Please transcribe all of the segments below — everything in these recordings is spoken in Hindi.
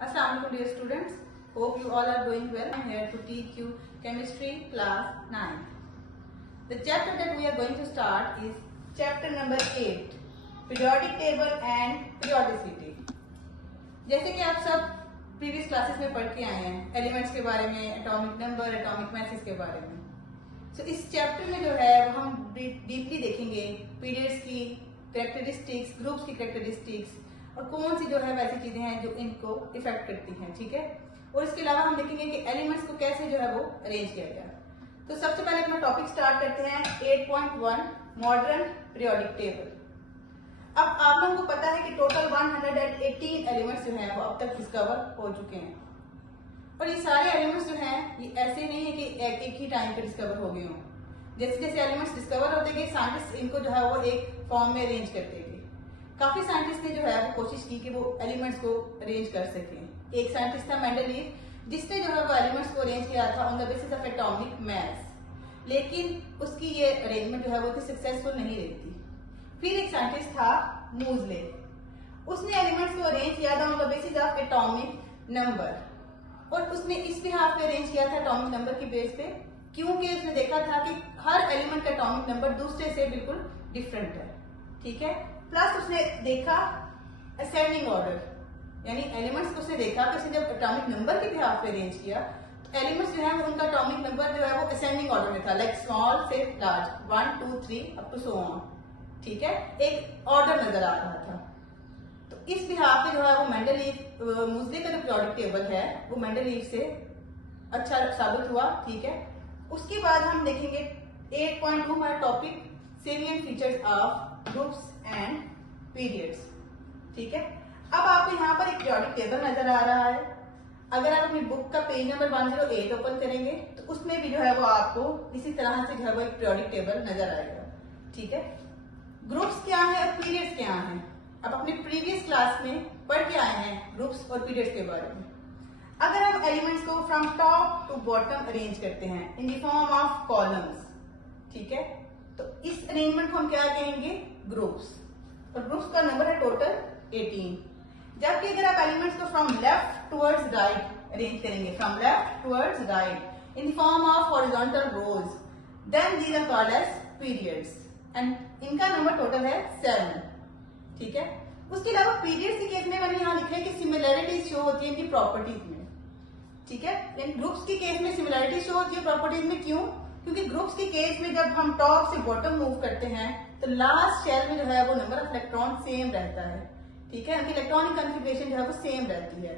Assalamualaikum dear students. Hope you all are doing well. I am here to teach you chemistry class 9. The chapter that we are going to start is chapter number 8, periodic table and periodicity. जैसे कि आप सब प्रीवियस क्लासेस में पढ़ के आए हैं एलिमेंट्स के बारे में, एटॉमिक नंबर, एटॉमिक मैसेज के बारे में। तो इस चैप्टर में जो है वो हम डीपली देखेंगे पीरियड्स की कैरेक्टरिस्टिक्स, ग्रुप्स की कैरेक्टरिस्टिक्स और कौन सी जो है वैसी चीजें हैं जो इनको इफेक्ट करती हैं, ठीक है। और इसके अलावा हम देखेंगे कि एलिमेंट्स को कैसे जो है वो अरेंज किया गया। तो सबसे पहले अपना टॉपिक स्टार्ट करते हैं 8.1 मॉडर्न पीरियोडिक टेबल। अब आप लोगों को पता है कि टोटल 118 एलिमेंट्स जो हैं वो अब तक डिस्कवर हो चुके हैं और ये सारे एलिमेंट्स जो हैं ये ऐसे नहीं है कि एक ही टाइम पे डिस्कवर हो गए हों। जैसे जैसे एलिमेंट्स डिस्कवर होते गए साइंटिस्ट इनको जो है वो एक फॉर्म में अरेंज करते गए। काफी साइंटिस्ट ने जो है वो कोशिश की कि वो एलिमेंट्स को अरेंज कर सकें। एक साइंटिस्ट था मेंडलीव जिसने जो है वो एलिमेंट्स को अरेंज किया था on the basis of atomic mass, लेकिन उसकी ये अरेंजमेंट जो है वो इतनी सक्सेसफुल नहीं रही थी। फिर एक साइंटिस्ट था मूजले, उसने एलिमेंट्स को अरेंज किया था on the basis of atomic number और उसने इस बिहाफ पे अरेंज किया था एटॉमिक नंबर की बेस पे, क्योंकि उसने देखा था कि हर एलिमेंट का एटॉमिक नंबर दूसरे से बिल्कुल डिफरेंट है, ठीक है। प्लस उसने देखा असेंडिंग ऑर्डर, यानी एलिमेंट्स को उसने देखा कि उसने जब एटॉमिक नंबर के बिहाफ पे अरेंज किया तो एलिमेंट्स जो है वो उनका एटॉमिक नंबर जो है वो असेंडिंग ऑर्डर में था, लाइक स्मॉल से large 1 2 3 up to so on, ठीक है। एक ऑर्डर नजर आ रहा था। तो इस बिहाफ पे जो है वो मेंडलीव मूजले का जो पीरियोडिक टेबल है वो मेंडलीव से अच्छा साबित हुआ, ठीक है। उसके बाद हम देखेंगे 8.2 हमारा topic salient features of groups and periods, ठीक है। अब आपको यहाँ पर एक पीरियोडिक टेबल नजर आ रहा है। अगर आप अपनी बुक का पेज नंबर 108 ओपन करेंगे तो उसमें भी जो है वो आपको इसी तरह से जो है वो एक पीरियोडिक टेबल नजर आएगा, ठीक है। ग्रुप्स क्या है और पीरियड्स क्या है, अब अपने प्रीवियस क्लास में पढ़ के आए हैं ग्रुप्स और पीरियड्स के बारे में। अगर हम एलिमेंट्स को from top to bottom arrange करते हैं in the form of columns, ठीक है, तो इस अरेंजमेंट को हम क्या कहेंगे, ग्रुप्स। और ग्रुप्स का नंबर है टोटल 18। जबकि अगर आप एलिमेंट्स को from left towards right arrange करेंगे, from left towards right in the form of horizontal rows, then these are called as periods and इनका नंबर टोटल है 7, ठीक है। उसके अलावा पीरियड्स के केस में मैंने यहाँ लिखा है कि सिमिलैरिटीज शो होती है इनकी प्रॉपर्टीज में, ठीक है। लेकिन ग्रुप्स के केस में सिमिलैरिटी शो होती है प्रॉपर्टीज में, क्यों? क्योंकि ग्रुप्स के केस में जब हम टॉप से बॉटम मूव करते हैं तो लास्ट शेल में जो है वो नंबर ऑफ इलेक्ट्रॉन सेम रहता है, ठीक है। उनकी इलेक्ट्रॉनिक कॉन्फ़िगरेशन जो है वो सेम रहती है।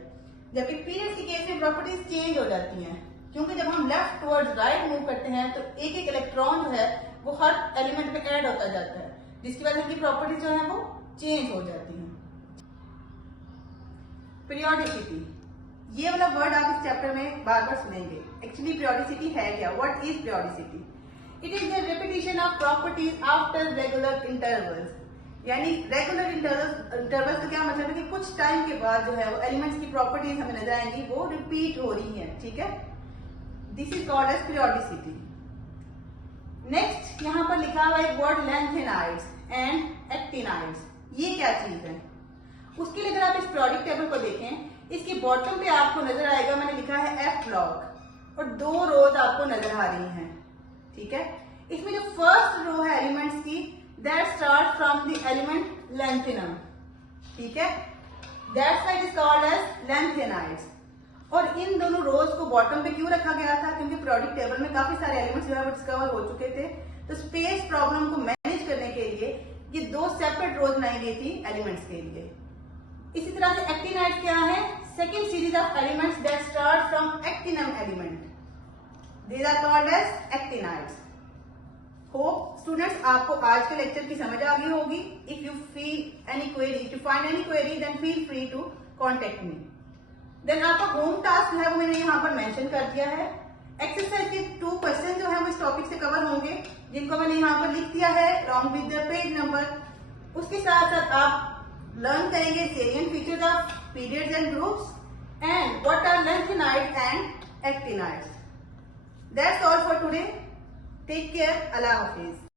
जबकि पीरियड्स के केस में प्रॉपर्टीज चेंज हो जाती हैं, क्योंकि जब हम लेफ्ट टुवर्ड्स राइट मूव करते हैं तो एक एक इलेक्ट्रॉन जो है वो हर एलिमेंट में ऐड होता जाता है, जिसकी वजह से उनकी प्रॉपर्टीज जो है वो चेंज हो जाती है। पीरियोडिसिटी, ये वाला वर्ड आप इस चैप्टर में बार बार सुनेंगे। एक्चुअली पीरियोडिसिटी है क्या, what is periodicity? It is the repetition of properties after regular intervals, यानी रेगुलर इंटरवल्स का क्या मतलब है कि कुछ टाइम के बाद जो है वो एलिमेंट्स की प्रॉपर्टीज हमें नजर आएंगी वो रिपीट हो रही है, ठीक है। This is called as periodicity. Next यहाँ पर लिखा हुआ है वर्ड लैंथेनाइड्स एंड एक्टिनाइड्स, ये क्या चीज है? उसके लिए अगर आप इस पीरियोडिक टेबल को देखें, इसके बॉटम पे आपको नजर आएगा, मैंने लिखा है एफ ब्लॉक और 2 रोज आपको नजर आ रही हैं, ठीक है। इसमें जो फर्स्ट रो है एलिमेंट्स की, that start from the element lanthanum, ठीक है, that's why it is called as lanthanides. और इन दोनों रोज को बॉटम पे क्यों रखा गया था? क्योंकि पीरियोडिक टेबल में काफी सारे एलिमेंट्स जो है वो डिस्कवर हो चुके थे, तो स्पेस प्रॉब्लम को मैनेज करने के लिए ये 2 सेपरेट रोज बनाई गई थी एलिमेंट्स के लिए। इसी तरह से एक्टिनाइड्स क्या है? Second series of elements that start from actinium element, these are called as actinides. Hope students आपको आज के लेक्चर की समझ आ गई होगी। If you feel any query, if you find any query, then feel free to contact me. Then आपका होम टास्क है वो मैंने यहाँ पर मेंशन कर दिया है। एक्सरसाइज के 2 क्वेश्चन जो है वो इस टॉपिक से कवर होंगे, जिनको मैंने यहाँ पर लिख दिया है along with the page number. उसके साथ साथ आप लर्न करेंगे salient features of periods and groups and what are lanthanides and actinides. That's all for today. Take care. Allah Hafiz.